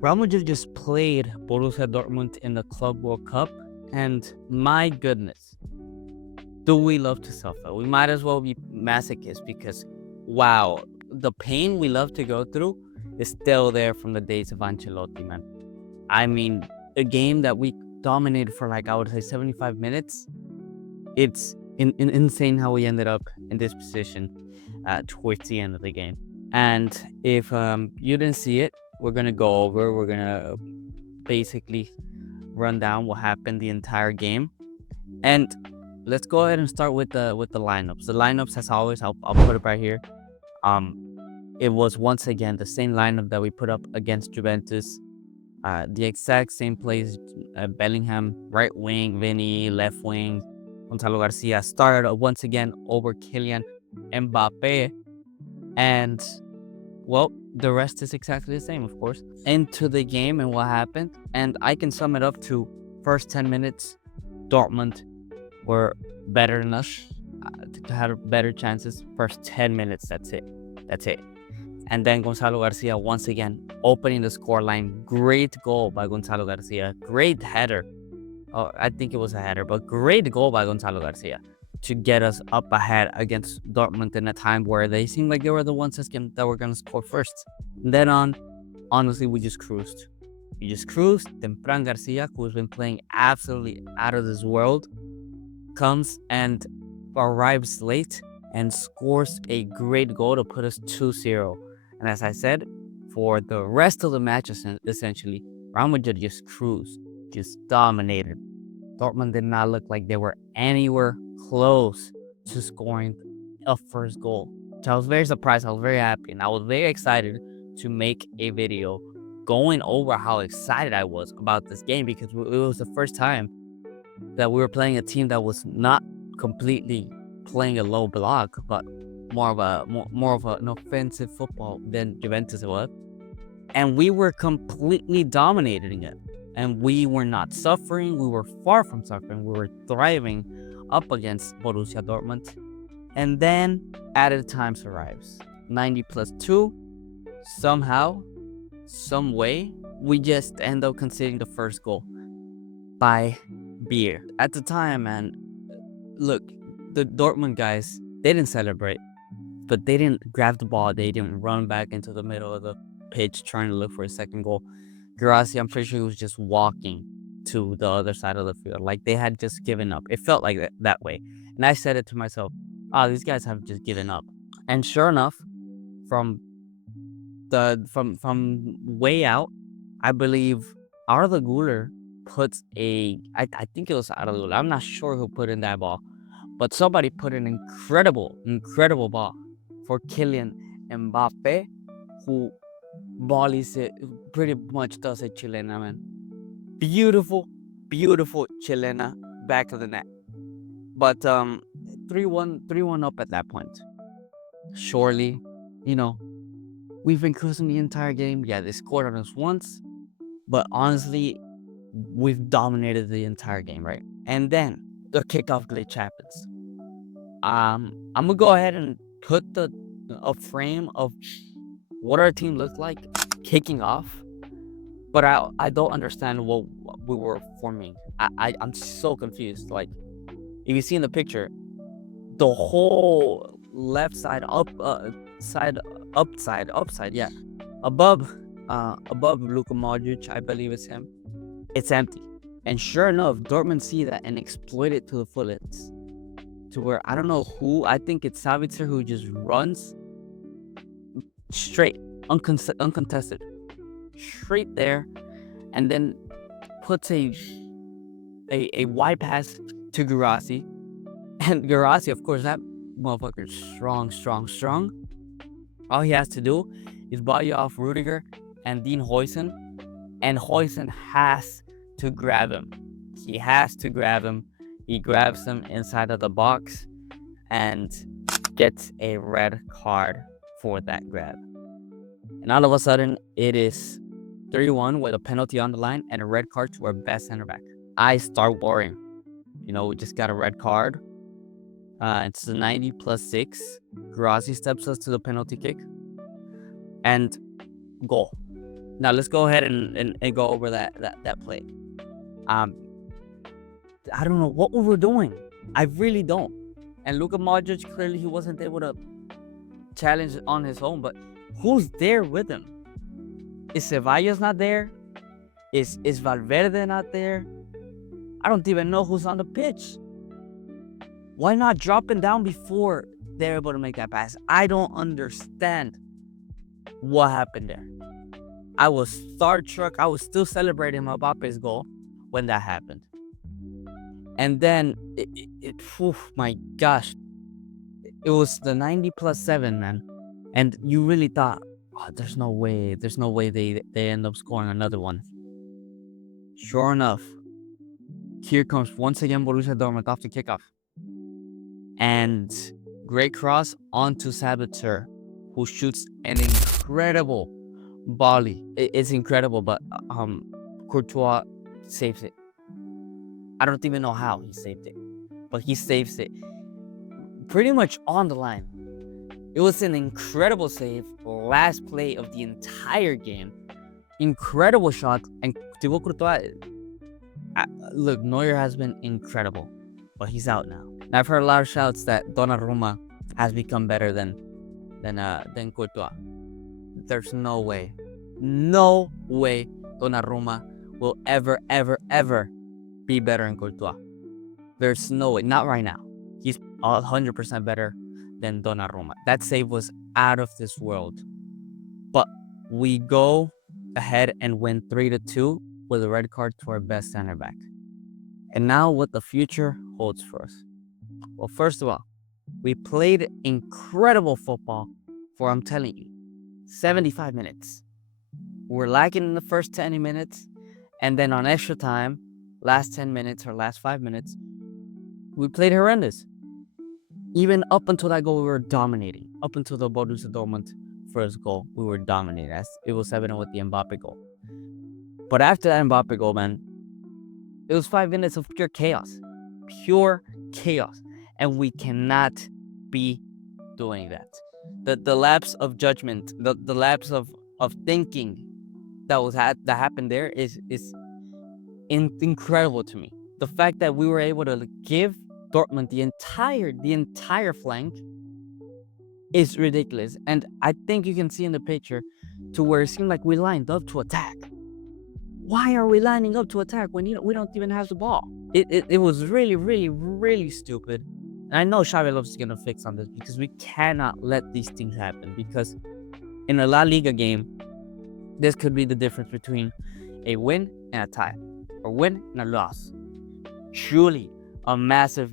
Real Madrid just played Borussia Dortmund in the Club World Cup, and my goodness, do we love to suffer? We might as well be masochists because, wow, the pain we love to go through is still there from the days of Ancelotti, man. I mean, a game that we dominated for like, I would say 75 minutes. It's insane how we ended up in this position towards the end of the game. And if you didn't see it, we're going to go over, we're going to basically run down what happened the entire game. And let's go ahead and start with the lineups. The lineups, as always, I'll put it right here. It was once again the same lineup that we put up against Juventus. The exact same plays. Bellingham, right wing, Vinny, left wing, Gonzalo Garcia started once again over Kylian Mbappe. And, well, the rest is exactly the same, of course. Into the game and what happened. And I can sum it up to first 10 minutes, Dortmund were better than us, had better chances. First 10 minutes, that's it. And then Gonzalo Garcia once again opening the scoreline. Great goal by Gonzalo Garcia. Great header. Oh, I think it was a header, but great goal by Gonzalo Garcia to get us up ahead against Dortmund in a time where they seemed like they were the ones that were going to score first. And then honestly, we just cruised. Then Fran Garcia, who's been playing absolutely out of this world, comes and arrives late and scores a great goal to put us 2-0. And as I said, for the rest of the match, essentially, Real Madrid just cruised, just dominated. Dortmund did not look like they were anywhere close to scoring a first goal. So I was very surprised. I was very happy. And I was very excited to make a video going over how excited I was about this game, because it was the first time that we were playing a team that was not completely playing a low block, but more of an offensive football than Juventus was. And we were completely dominating it. And we were not suffering. We were far from suffering. We were thriving up against Borussia Dortmund. And then added times arrives. 90 plus 2. Somehow, some way, we just end up conceding the first goal by beer. At the time, man, look, the Dortmund guys, they didn't celebrate, but they didn't grab the ball. They didn't run back into the middle of the pitch trying to look for a second goal. Garcia, I'm pretty sure he was just walking to the other side of the field. Like they had just given up. It felt like that way. And I said it to myself, these guys have just given up. And sure enough, from way out, I believe Arda Güler puts I think it was Arda Güler. I'm not sure who put in that ball, but somebody put an incredible ball for Kylian Mbappe, who volleys it, pretty much does it chilena, man. Beautiful chilena back of the net. But 3-1 up at that point. Surely, we've been cruising the entire game. Yeah, they scored on us once, but honestly, we've dominated the entire game, right? And then the kickoff glitch happens. I'm gonna go ahead and put a frame of what our team looked like kicking off, but I don't understand what we were forming. I'm so confused. Like, if you see in the picture, the whole left side upside, yeah, above Luka Modric, I believe it's him, it's empty. And sure enough, Dortmund see that and exploit it to the fullest, to where I don't know who, I think it's Savitzer, who just runs straight, uncontested, straight there, and then puts a wide pass to Guirassy. And Guirassy, of course, that motherfucker's strong. All he has to do is body off Rudiger and Dean Huijsen, and Huijsen has to grab him. He has to grab him. He grabs him inside of the box and gets a red card for that grab. And all of a sudden, it is 3-1 with a penalty on the line and a red card to our best center back. I start worrying. We just got a red card. It's the 90 plus 6. Guirassy steps us to the penalty kick. And goal. Now let's go ahead and go over that play. Um, I don't know what we were doing. I really don't. And Luka Modric, clearly he wasn't able to challenge on his own, but who's there with him? Is Ceballos not there? Is Valverde not there? I don't even know who's on the pitch. Why not drop him down before they're able to make that pass? I don't understand what happened there. I was starstruck. I was still celebrating Mbappe's goal when that happened. And then, my gosh, it was the 90+7, man. And you really thought, oh, there's no way they end up scoring another one. Sure enough, here comes once again Borussia Dortmund off the kickoff. And great cross onto Sabitzer, who shoots an incredible volley. It's incredible, but Courtois saves it. I don't even know how he saved it, but he saves it pretty much on the line. It was an incredible save, last play of the entire game. Incredible shot, and Thibaut Courtois, look, Neuer has been incredible, but he's out now. And I've heard a lot of shouts that Donnarumma has become better than Courtois. There's no way Donnarumma will ever be better than Courtois. There's no way, not right now. He's 100% better than Donnarumma. That save was out of this world. But we go ahead and win 3-2 with a red card to our best center back. And now what the future holds for us. Well, first of all, we played incredible football for, I'm telling you, 75 minutes. We're lacking in the first 10 minutes, and then on extra time, last 10 minutes or last 5 minutes, we played horrendous. Even up until that goal, we were dominating. Up until the Borussia Dortmund first goal, we were dominating. As it was evident with the Mbappe goal. But after that Mbappe goal, man, it was 5 minutes of pure chaos. Pure chaos. And we cannot be doing that. The lapse of judgment, the lapse of thinking that happened there is incredible to me. The fact that we were able to give Dortmund the entire flank is ridiculous. And I think you can see in the picture to where it seemed like we lined up to attack. Why are we lining up to attack when we don't even have the ball? It was really stupid. And I know Xabi Alonso is going to fix on this, because we cannot let these things happen. Because in a La Liga game, this could be the difference between a win and a tie, or win and a loss. Truly a massive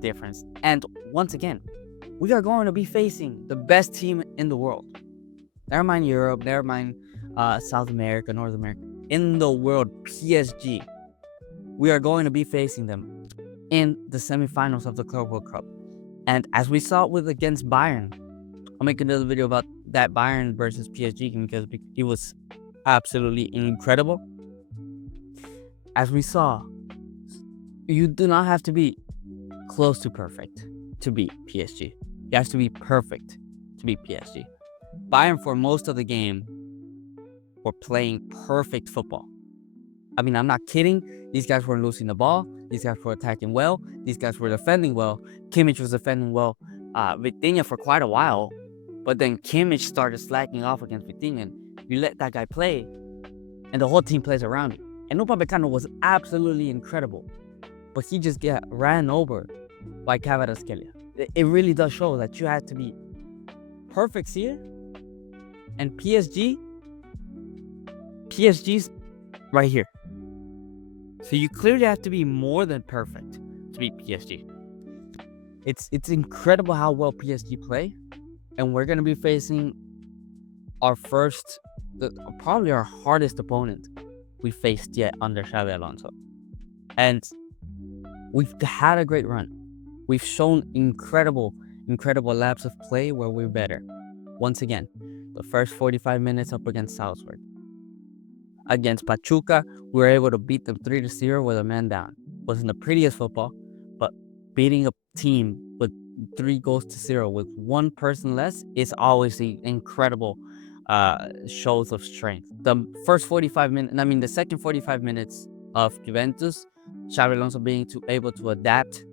difference. And once again, we are going to be facing the best team in the world. Never mind Europe, never mind South America, North America. In the world, PSG. We are going to be facing them in the semifinals of the Club World Cup. And as we saw with against Bayern, I'll make another video about that Bayern versus PSG game, because it was absolutely incredible. As we saw, you do not have to be close to perfect to beat PSG. You have to be perfect to beat PSG. Bayern, for most of the game, were playing perfect football. I mean, I'm not kidding. These guys were losing the ball. These guys were attacking well. These guys were defending well. Kimmich was defending well. Vitinha for quite a while. But then Kimmich started slacking off against Vitinha. And you let that guy play, and the whole team plays around you. And Upamecano was absolutely incredible. But he just got ran over by Kvaratskhelia. It really does show that you have to be perfect here. And PSG's right here. So you clearly have to be more than perfect to beat PSG. It's incredible how well PSG play. And we're going to be facing our probably our hardest opponent we faced yet under Xabi Alonso. And we've had a great run. We've shown incredible laps of play where we're better. Once again, the first 45 minutes up against Salzburg. Against Pachuca, we were able to beat them 3-0 with a man down. Wasn't the prettiest football, but beating a team with 3-0 with one person less is always an incredible shows of strength. The first 45 minutes, I mean, the second 45 minutes of Juventus, Xabi Alonso being able to adapt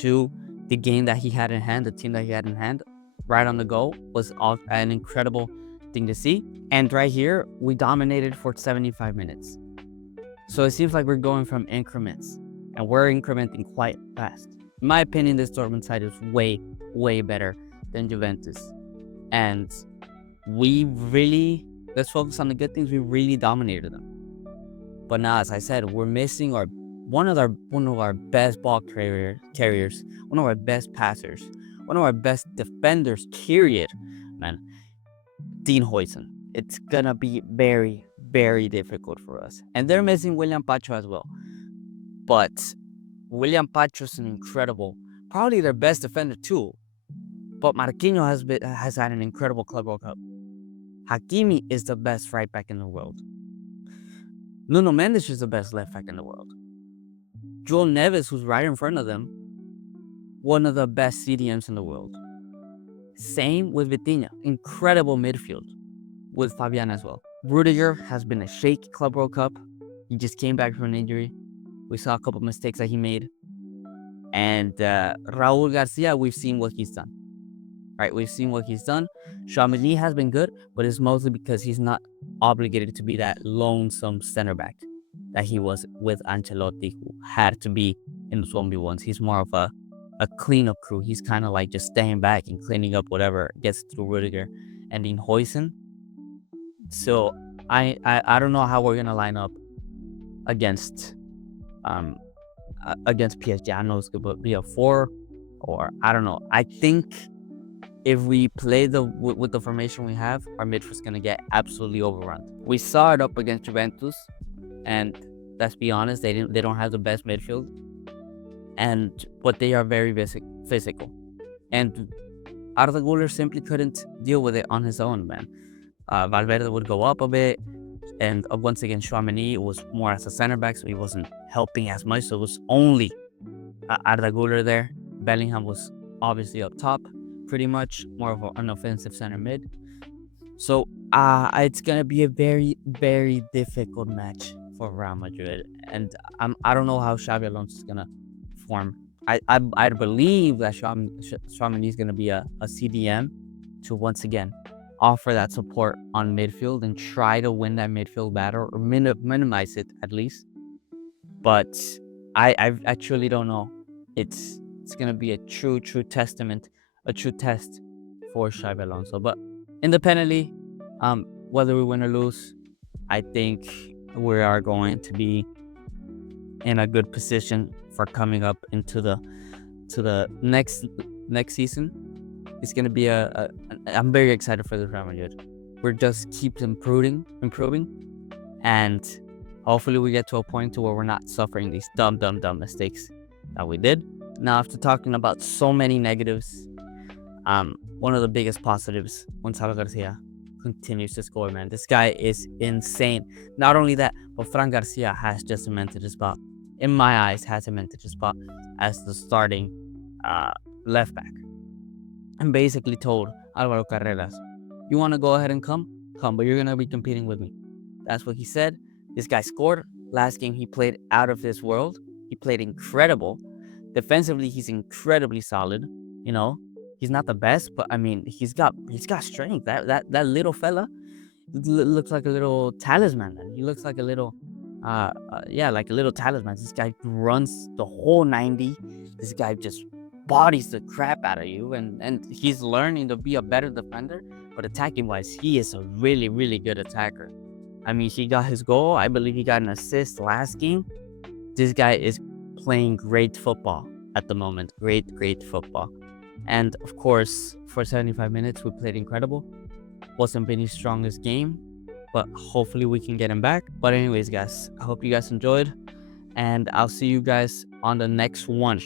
to the game that he had in hand, the team that he had in hand, right on the go, was an incredible thing to see. And right here, we dominated for 75 minutes. So it seems like we're going from increments, and we're incrementing quite fast. In my opinion, this Dortmund side is way, way better than Juventus. And we really, let's focus on the good things, we really dominated them. But now, as I said, we're missing one of our best ball carriers, one of our best passers, one of our best defenders, period, man. Dean Huijsen. It's gonna be very, very difficult for us. And they're missing William Pacho as well. But William Pacho's an incredible, probably their best defender too. But Marquinhos has had an incredible Club World Cup. Hakimi is the best right back in the world. Nuno Mendes is the best left back in the world. Joel Neves, who's right in front of them, one of the best CDMs in the world. Same with Vitinha. Incredible midfield with Fabian as well. Rudiger has been a shaky Club World Cup. He just came back from an injury. We saw a couple of mistakes that he made. And Raul Garcia, we've seen what he's done. Right, we've seen what he's done. Tchouaméni has been good, but it's mostly because he's not obligated to be that lonesome center back that he was with Ancelotti, who had to be in the 1v1s. He's more of a cleanup crew. He's kind of like just staying back and cleaning up whatever gets through Rudiger and in Huijsen. So I don't know how we're gonna line up against PSG. I know it's gonna be a 4, or I don't know. I think if we play with the formation we have, our midfield's gonna get absolutely overrun. We saw it up against Juventus, and let's be honest, they don't have the best midfield, but they are very physical. And Arda Güler simply couldn't deal with it on his own, man. Valverde would go up a bit, and once again, Tchouaméni was more as a center back, so he wasn't helping as much. So it was only Arda Güler there. Bellingham was obviously up top, pretty much more of an offensive center mid. So it's gonna be a very, very difficult match for Real Madrid, and I don't know how Xabi Alonso is gonna form. I believe that Tchouaméni is gonna be a CDM to once again offer that support on midfield and try to win that midfield battle, or minimize it at least. But I truly don't know. It's gonna be a true testament, a true test for Xabi Alonso. But independently, whether we win or lose, I think we are going to be in a good position for coming up into the next season. It's gonna be I'm very excited for the Real Madrid. We're just keep improving, and hopefully we get to a point to where we're not suffering these dumb mistakes that we did. Now, after talking about so many negatives, one of the biggest positives, Gonzalo Garcia continues to score, man. This guy is insane. Not only that, but Fran Garcia has just cemented his spot, in my eyes, has cemented his spot as the starting left back. And basically told Alvaro Carreras, you want to go ahead and come, but you're going to be competing with me. That's what he said. This guy scored. Last game, he played out of this world. He played incredible. Defensively, he's incredibly solid. You know, he's not the best, but I mean, he's got strength. That little fella looks like a little talisman. Man. He looks like a little, like a little talisman. This guy runs the whole 90. This guy just bodies the crap out of you, and he's learning to be a better defender. But attacking wise, he is a really, really good attacker. I mean, he got his goal. I believe he got an assist last game. This guy is playing great football at the moment. Great football. And of course, for 75 minutes, we played incredible. Wasn't Vinny's strongest game, but hopefully we can get him back. But anyways, guys, I hope you guys enjoyed, and I'll see you guys on the next one.